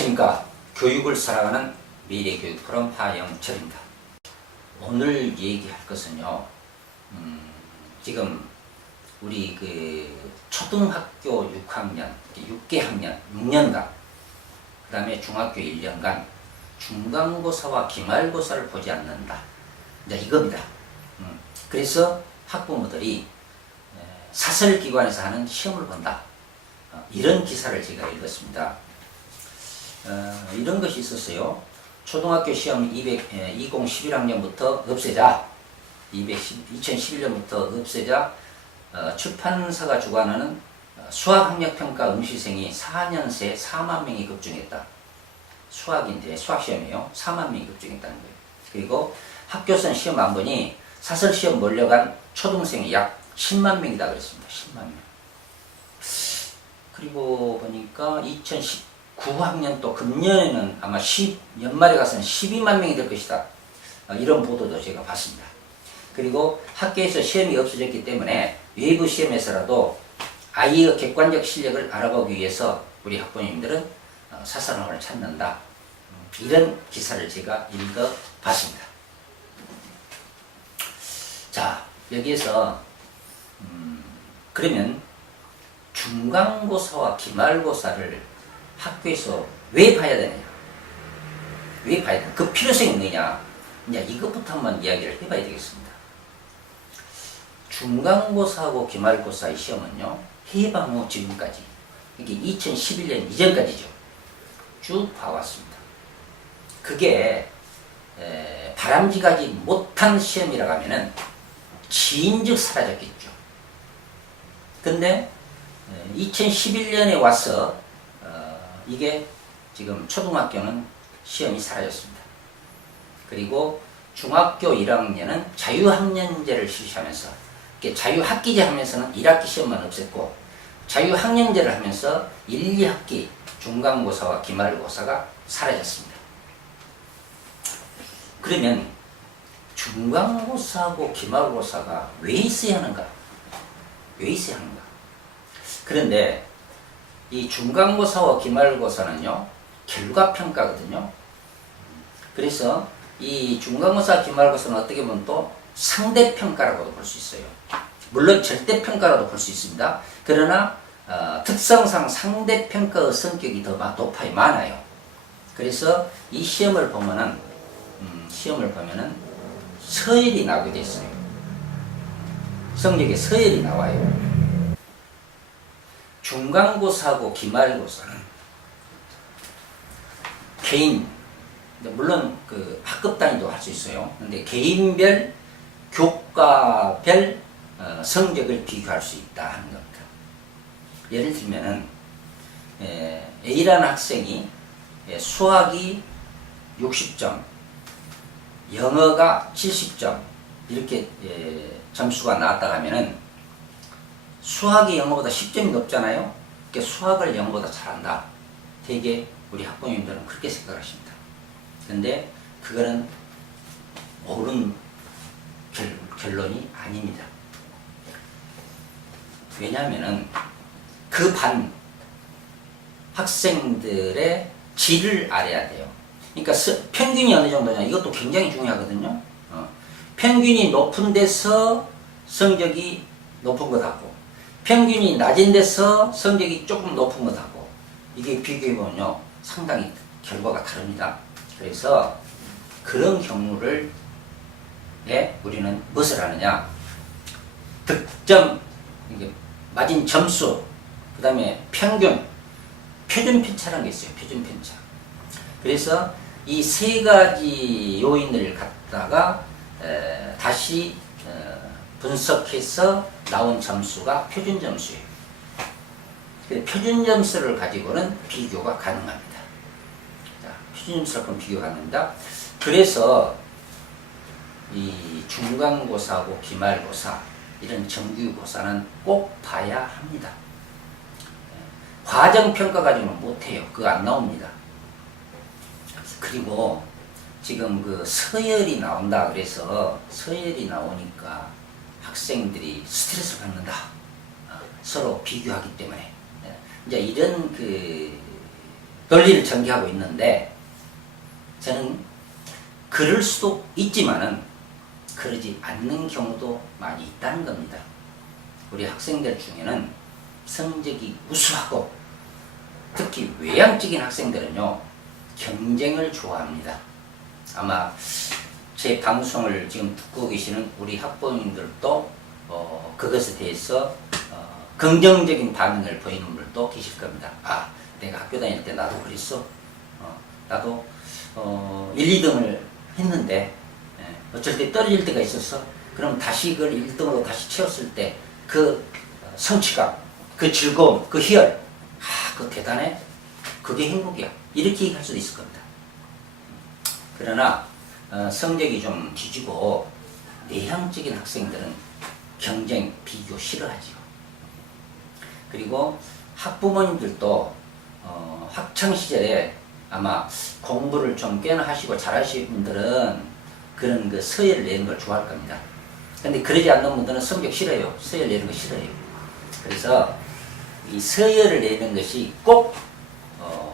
안녕하십니까. 교육을 사랑하는 미래교육 프롬 하영철입니다. 오늘 얘기할 것은요, 지금 우리 초등학교 6학년, 6개학년, 6년간, 그 다음에 중학교 1년간 중간고사와 기말고사를 보지 않는다. 이제 이겁니다. 그래서 학부모들이 사설기관에서 하는 시험을 본다. 이런 기사를 제가 읽었습니다. 이런 것이 있었어요. 초등학교 시험 2011학년부터 없애자. 2011년부터 없애자. 출판사가 주관하는 수학학력평가 응시생이 4년 새 4만 명이 급증했다. 수학인데 수학시험이에요. 4만 명이 급증했다는 거예요. 그리고 학교선 시험 안 보니 사설시험 몰려간 초등생이 약 10만 명이다 그랬습니다. 10만 명. 그리고 보니까 2019학년 또 금년에는 아마 연말에 가서는 12만 명이 될 것이다. 이런 보도도 제가 봤습니다. 그리고 학교에서 시험이 없어졌기 때문에 외부 시험에서라도 아이의 객관적 실력을 알아보기 위해서 우리 학부모님들은 사설학원을 찾는다. 이런 기사를 제가 읽어봤습니다. 자, 여기에서 그러면 중간고사와 기말고사를 학교에서 왜 봐야 되느냐? 왜 봐야 되냐? 그 필요성이 있느냐? 이제 이것부터 한번 이야기를 해봐야 되겠습니다. 중간고사하고 기말고사의 시험은요, 해방 후 지금까지, 이게 2011년 이전까지죠. 쭉 봐왔습니다. 그게 바람직하지 못한 시험이라고 하면은 지인즉 사라졌겠죠. 근데 2011년에 와서 이게 지금 초등학교는 시험이 사라졌습니다. 그리고 중학교 1학년은 자유학년제를 실시하면서 자유학기제 하면서는 1학기 시험만 없앴고 자유학년제를 하면서 1, 2학기 중간고사와 기말고사가 사라졌습니다. 그러면 중간고사하고 기말고사가 왜 있어야 하는가? 왜 있어야 하는가? 그런데 이 중간고사와 기말고사는요, 결과평가거든요. 그래서 이 중간고사, 기말고사는 어떻게 보면 또 상대평가라고도 볼 수 있어요. 물론 절대평가라도 볼 수 있습니다. 그러나 특성상 상대평가의 성격이 더 높아요. 많아요. 그래서 이 시험을 보면은 서열이 나오게 됐어요. 성적에 서열이 나와요. 중간고사하고 기말고사는 개인, 물론 그 학급 단위도 할 수 있어요. 근데 개인별, 교과별 성적을 비교할 수 있다 하는 겁니다. 예를 들면은 A라는 학생이 수학이 60점, 영어가 70점 이렇게 점수가 나왔다 하면은 수학이 영어보다 10점이 높잖아요. 그러니까 수학을 영어보다 잘한다. 되게 우리 학부모님들은 그렇게 생각하십니다. 그런데 그거는 옳은 결론이 아닙니다. 왜냐하면은 그 반 학생들의 질을 알아야 돼요. 그러니까 평균이 어느 정도냐, 이것도 굉장히 중요하거든요. 평균이 높은 데서 성적이 높은 것 같고, 평균이 낮은 데서 성적이 조금 높은 것 같고, 이게 비교해보면요, 상당히 결과가 다릅니다. 그래서 그런 경우를 우리는 무엇을 하느냐? 득점, 맞은 점수, 그 다음에 평균, 표준편차라는 게 있어요. 표준편차. 그래서 이 세 가지 요인을 갖다가 다시 분석해서 나온 점수가 표준점수예요. 표준점수를 가지고는 비교가 가능합니다. 자, 표준점수를 비교가 가능합니다. 그래서 이 중간고사하고 기말고사, 이런 정규고사는 꼭 봐야 합니다. 과정평가 가지고는 못해요. 그거 안 나옵니다. 그리고 지금 그 서열이 나온다 그래서 서열이 나오니까 학생들이 스트레스를 받는다. 서로 비교하기 때문에. 이제 이런 논리를 전개하고 있는데 저는 그럴 수도 있지만은 그러지 않는 경우도 많이 있다는 겁니다. 우리 학생들 중에는 성적이 우수하고 특히 외향적인 학생들은요 경쟁을 좋아합니다. 아마 제 방송을 지금 듣고 계시는 우리 학부모님들도 그것에 대해서 긍정적인 반응을 보이는 분들도 계실 겁니다. 아, 내가 학교 다닐 때 나도 그랬어. 나도 1, 2등을 했는데 어쩔 때 떨어질 때가 있었어. 그럼 다시 그걸 1등으로 다시 채웠을 때 그 성취감, 그 즐거움, 그 희열, 그거 대단해. 그게 행복이야. 이렇게 얘기할 수도 있을 겁니다. 그러나 성적이 좀 뒤지고 내향적인 학생들은 경쟁, 비교 싫어하죠. 그리고 학부모님들도 학창시절에 아마 공부를 좀 꽤나 하시고 잘하시는 분들은 그런 그 서열을 내는 걸 좋아할 겁니다. 근데 그러지 않는 분들은 성적 싫어요. 서열 내는 거 싫어요. 그래서 이 서열을 내는 것이 꼭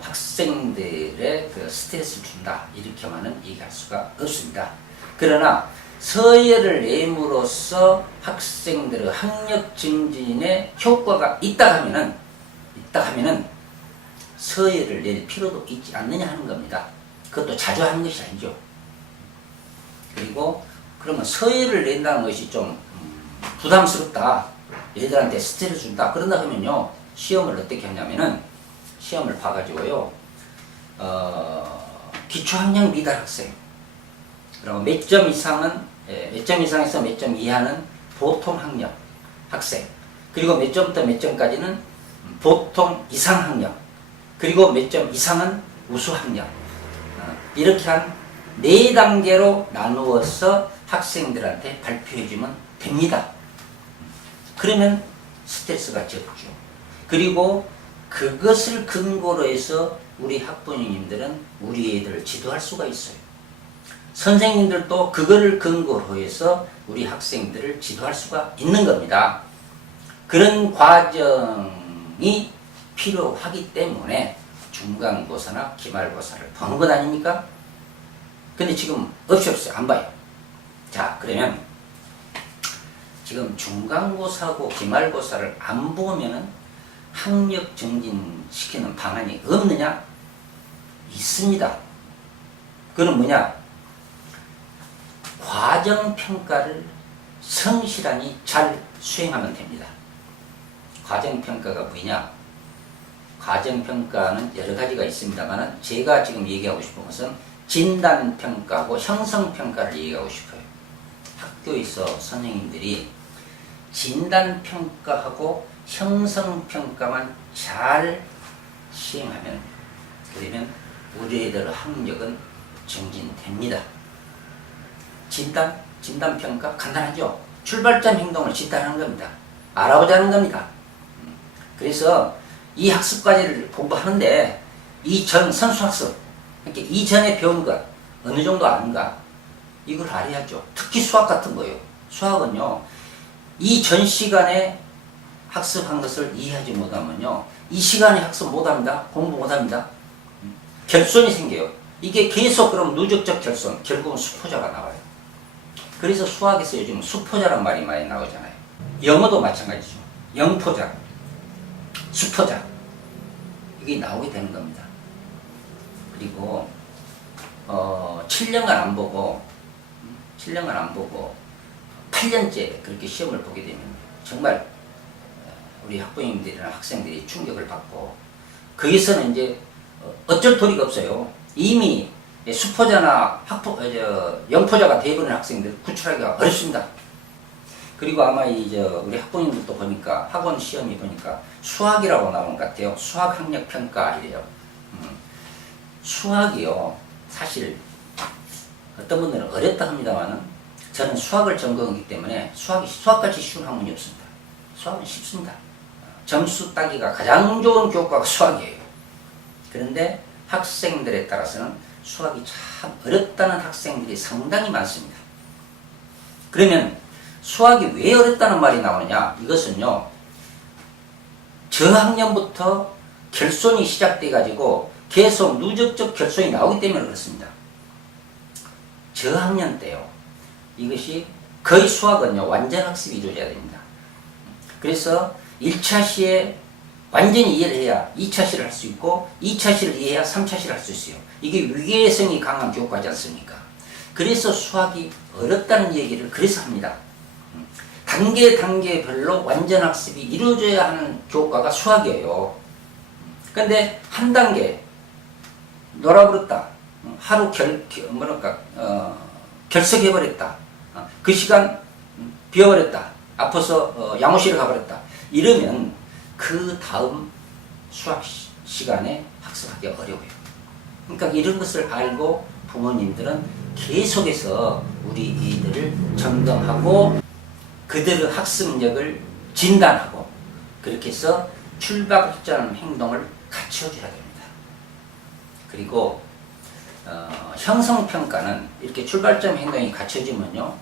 학생들의 그 스트레스를 준다. 이렇게만은 얘기할 수가 없습니다. 그러나 서열을 내므로써 학생들의 학력 증진에 효과가 있다 하면은 서열을 낼 필요도 있지 않느냐 하는 겁니다. 그것도 자주 하는 것이 아니죠. 그리고 그러면 서열을 낸다는 것이 좀 부담스럽다. 얘들한테 스트레스 준다. 그런다 하면요. 시험을 어떻게 하냐면은 시험을 봐가지고요. 기초학력 미달 학생 그리고 몇 점 이상은 몇 점 이상에서 몇 점 이하는 보통 학력 학생 그리고 몇 점부터 몇 점까지는 보통 이상 학력 그리고 몇 점 이상은 우수 학력 이렇게 한 4단계로 나누어서 학생들한테 발표해주면 됩니다. 그러면 스트레스가 적죠. 그리고 그것을 근거로 해서 우리 학부모님들은 우리 애들을 지도할 수가 있어요. 선생님들도 그거를 근거로 해서 우리 학생들을 지도할 수가 있는 겁니다. 그런 과정이 필요하기 때문에 중간고사나 기말고사를 보는 것 아닙니까? 근데 지금 없어요. 안 봐요. 자, 그러면 지금 중간고사하고 기말고사를 안 보면은 학력 증진시키는 방안이 없느냐? 있습니다. 그건 뭐냐? 과정평가를 성실하니 잘 수행하면 됩니다. 과정평가가 뭐냐? 과정평가는 여러 가지가 있습니다만 제가 지금 얘기하고 싶은 것은 진단평가하고 형성평가를 얘기하고 싶어요. 학교에서 선생님들이 진단평가하고 형성평가만 잘 시행하면 그러면 우리 애들 학력은 증진됩니다. 진단평가 간단하죠. 출발점 행동을 진단하는 겁니다. 알아보자는 겁니다. 그래서 이 학습과제를 공부하는데 이전 선수학습 이렇게 이전에 배운 것 어느 정도 아는가 이걸 알아야죠. 특히 수학 같은 거예요. 수학은요 이전 시간에 학습한 것을 이해하지 못하면요 이 시간에 학습 못합니다. 공부 못합니다. 결손이 생겨요. 이게 계속 그럼 누적적 결손 결국은 수포자가 나와요. 그래서 수학에서 요즘 수포자란 말이 많이 나오잖아요. 영어도 마찬가지죠. 영포자, 수포자 이게 나오게 되는 겁니다. 그리고 7년간 안 보고 8년째 그렇게 시험을 보게 되면 정말 우리 학부모님들이나 학생들이 충격을 받고 거기서는 이제 어쩔 도리가 없어요. 이미 수포자나 영포자가 되어버린 학생들 구출하기가 어렵습니다. 그리고 아마 우리 학부모님들도 보니까 학원 시험이 보니까 수학이라고 나오는 것 같아요. 수학 학력 평가 이래요. 수학이요. 사실 어떤 분들은 어렵다 합니다만은 저는 수학을 전공하기 때문에 수학같이 쉬운 학문이 없습니다. 수학은 쉽습니다. 점수 따기가 가장 좋은 교과가 수학이에요. 그런데 학생들에 따라서는 수학이 참 어렵다는 학생들이 상당히 많습니다. 그러면 수학이 왜 어렵다는 말이 나오느냐? 이것은요. 저학년부터 결손이 시작돼 가지고 계속 누적적 결손이 나오기 때문에 그렇습니다. 저학년 때요. 이것이 거의 수학은요. 완전 학습이 이루어져야 됩니다. 그래서 1차 시에 완전히 이해를 해야 2차 시를 할 수 있고 2차 시를 이해해야 3차 시를 할 수 있어요. 이게 위계성이 강한 교과지 않습니까? 그래서 수학이 어렵다는 얘기를 그래서 합니다. 단계별로 완전 학습이 이루어져야 하는 교과가 수학이에요. 근데 한 단계 놀아버렸다. 하루 결석해버렸다. 그 시간 비워버렸다. 아파서 양호실에 가버렸다. 이러면 그 다음 수학 시간에 학습하기 어려워요. 그러니까 이런 것을 알고 부모님들은 계속해서 우리 이들을 점검하고 그들의 학습력을 진단하고 그렇게 해서 출발하자는 행동을 갖춰줘야 됩니다. 그리고 형성평가는 이렇게 출발점 행동이 갖춰지면요.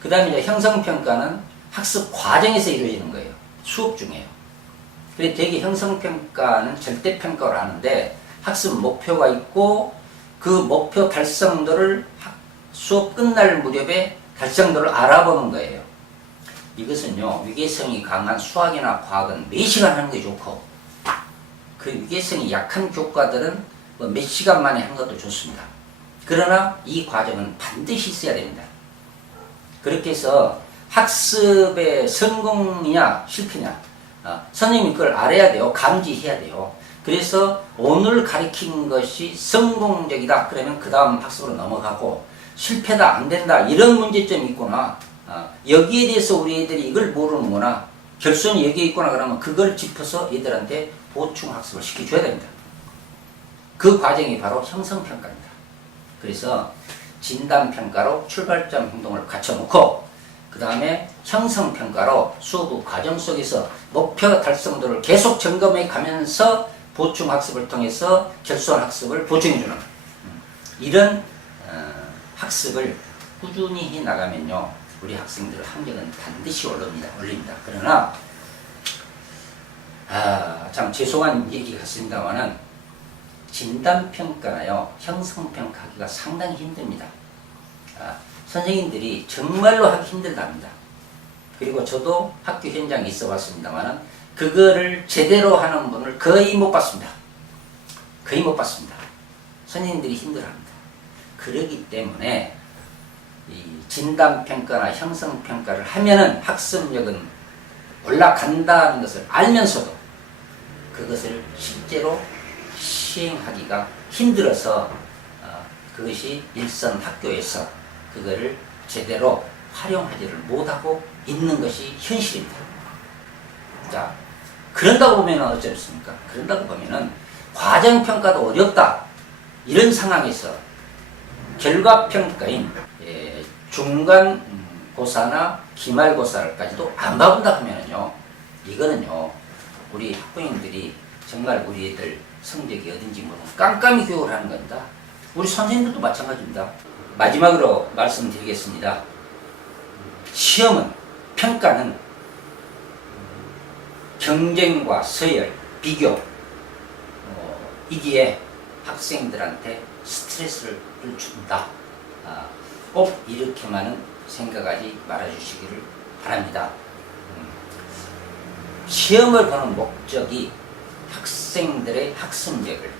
그 다음에 형성평가는 학습 과정에서 이루어지는 거예요. 수업 중에요. 그래서 되게 형성평가는 절대평가를 하는데 학습 목표가 있고 그 목표 달성도를 수업 끝날 무렵에 달성도를 알아보는 거예요. 이것은요. 위계성이 강한 수학이나 과학은 몇 시간 하는 게 좋고 그 위계성이 약한 교과들은 몇 시간 만에 한 것도 좋습니다. 그러나 이 과정은 반드시 있어야 됩니다. 그렇게 해서 학습의 성공이냐 실패냐 선생님이 그걸 알아야 돼요. 감지해야 돼요. 그래서 오늘 가르친 것이 성공적이다. 그러면 그 다음 학습으로 넘어가고 실패다 안된다 이런 문제점이 있구나. 여기에 대해서 우리 애들이 이걸 모르는구나. 결손이 여기에 있구나. 그러면 그걸 짚어서 애들한테 보충 학습을 시켜줘야 됩니다. 그 과정이 바로 형성평가입니다. 그래서 진단평가로 출발점 행동을 갖춰놓고 그 다음에 형성평가로 수업 과정 속에서 목표 달성도를 계속 점검해 가면서 보충학습을 통해서 결손학습을 보충해주는 이런 학습을 꾸준히 해 나가면요. 우리 학생들의 학력은 반드시 올립니다. 그러나 참 죄송한 얘기 같습니다만은 진단평가나요. 형성평가하기가 상당히 힘듭니다. 선생님들이 정말로 하기 힘들답니다. 그리고 저도 학교 현장에 있어 봤습니다만은 그거를 제대로 하는 분을 거의 못 봤습니다. 거의 못 봤습니다. 선생님들이 힘들어합니다. 그러기 때문에 이 진단평가나 형성평가를 하면은 학습력은 올라간다는 것을 알면서도 그것을 실제로 시행하기가 힘들어서 그것이 일선 학교에서 그거를 제대로 활용하지를 못하고 있는 것이 현실입니다. 자, 그런다고 보면 어쩌겠습니까? 그런다고 보면은 과정평가도 어렵다. 이런 상황에서 결과평가인 중간고사나 기말고사까지도 안 봐본다 하면은요, 이거는요, 우리 학부모님들이 정말 우리 애들 성적이 어딘지 모르고 깜깜이 교육을 하는 겁니다. 우리 선생님들도 마찬가지입니다. 마지막으로 말씀드리겠습니다. 시험은, 평가는 경쟁과 서열, 비교, 이기에 학생들한테 스트레스를 준다. 꼭 이렇게만은 생각하지 말아주시기를 바랍니다. 시험을 보는 목적이 학생들의 학습력을,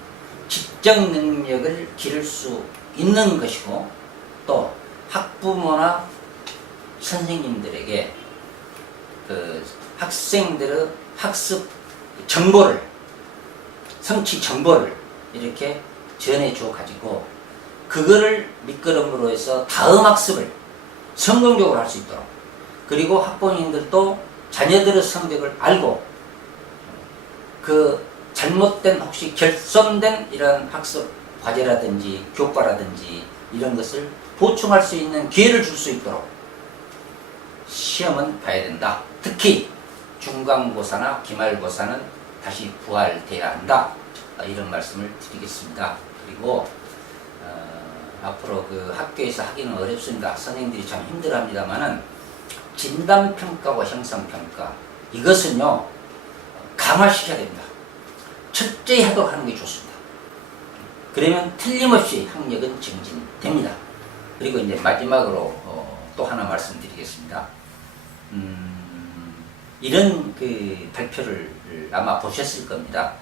지적 능력을 기를 수 있는 것이고 또 학부모나 선생님들에게 그 학생들의 학습 정보를, 성취 정보를 이렇게 전해줘 가지고 그거를 밑거름으로 해서 다음 학습을 성공적으로 할 수 있도록, 그리고 학부모님들도 자녀들의 성적을 알고 그 잘못된 혹시 결손된 이런 학습 과제라든지 교과라든지 이런 것을 보충할 수 있는 기회를 줄 수 있도록 시험은 봐야 된다. 특히 중간고사나 기말고사는 다시 부활돼야 한다. 이런 말씀을 드리겠습니다. 그리고 앞으로 그 학교에서 하기는 어렵습니다. 선생님들이 참 힘들어합니다만은 진단평가와 형성평가 이것은요 강화시켜야 됩니다. 철저히 하도록 하는 게 좋습니다. 그러면 틀림없이 학력은 증진됩니다. 그리고 이제 마지막으로 또 하나 말씀드리겠습니다. 이런 그 발표를 아마 보셨을 겁니다.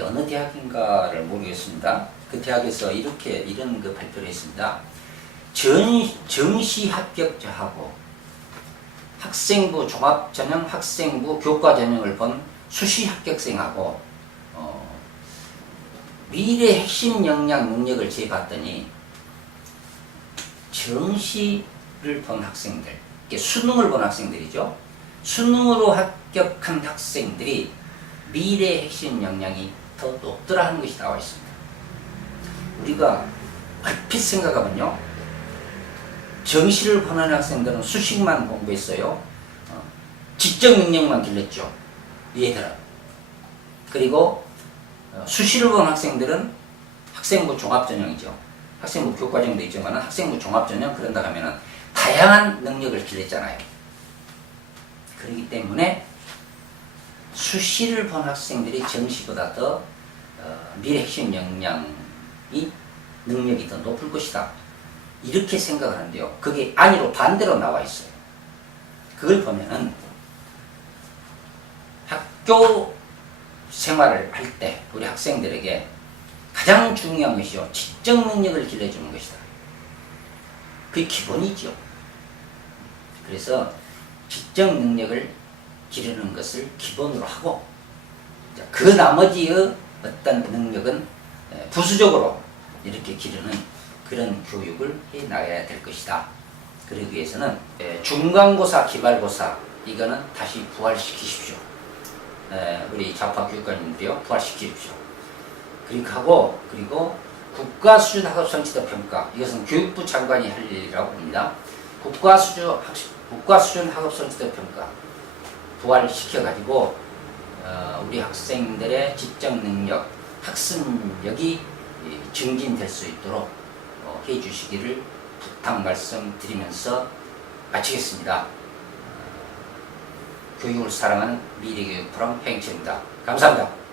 어느 대학인가를 모르겠습니다. 그 대학에서 이런 그 발표를 했습니다. 정시 합격자하고 학생부 종합전형, 학생부 교과전형을 본 수시 합격생하고 미래 핵심 역량 능력을 재봤더니 정시를 본 학생들, 수능을 본 학생들이죠. 수능으로 합격한 학생들이 미래 핵심 역량이 더 높더라 하는 것이 나와 있습니다. 우리가 얼핏 생각하면요, 정시를 보는 학생들은 수식만 공부했어요. 지적 능력만 길렀죠, 얘들은. 그리고 수시를 본 학생들은 학생부 종합전형이죠. 학생부 교과전형도 있지만 학생부 종합전형 그런다 하면은 다양한 능력을 길렀잖아요. 그렇기 때문에 수시를 본 학생들이 정시보다 더 미래 핵심 역량이 능력이 더 높을 것이다, 이렇게 생각을 하는데요. 그게 아니로 반대로 나와 있어요. 그걸 보면은 학교 생활을 할 때 우리 학생들에게 가장 중요한 것이요, 지적 능력을 길러주는 것이다. 그게 기본이죠. 그래서 지적 능력을 기르는 것을 기본으로 하고, 그 나머지의 어떤 능력은 부수적으로 이렇게 기르는 그런 교육을 해 나가야 될 것이다. 그러기 위해서는 중간고사, 기말고사 이거는 다시 부활시키십시오. 우리 좌파 교육관님들이요, 부활시키십시오. 그리고 국가수준 학업성취도 평가, 이것은 교육부 장관이 할 일이라고 봅니다. 국가수준 학업성취도 평가 부활시켜가지고 우리 학생들의 지적 능력, 학습력이 증진될 수 있도록 해주시기를 부탁 말씀드리면서 마치겠습니다. 교육을 사랑하는 미래교육 프로그램 행치입니다. 감사합니다.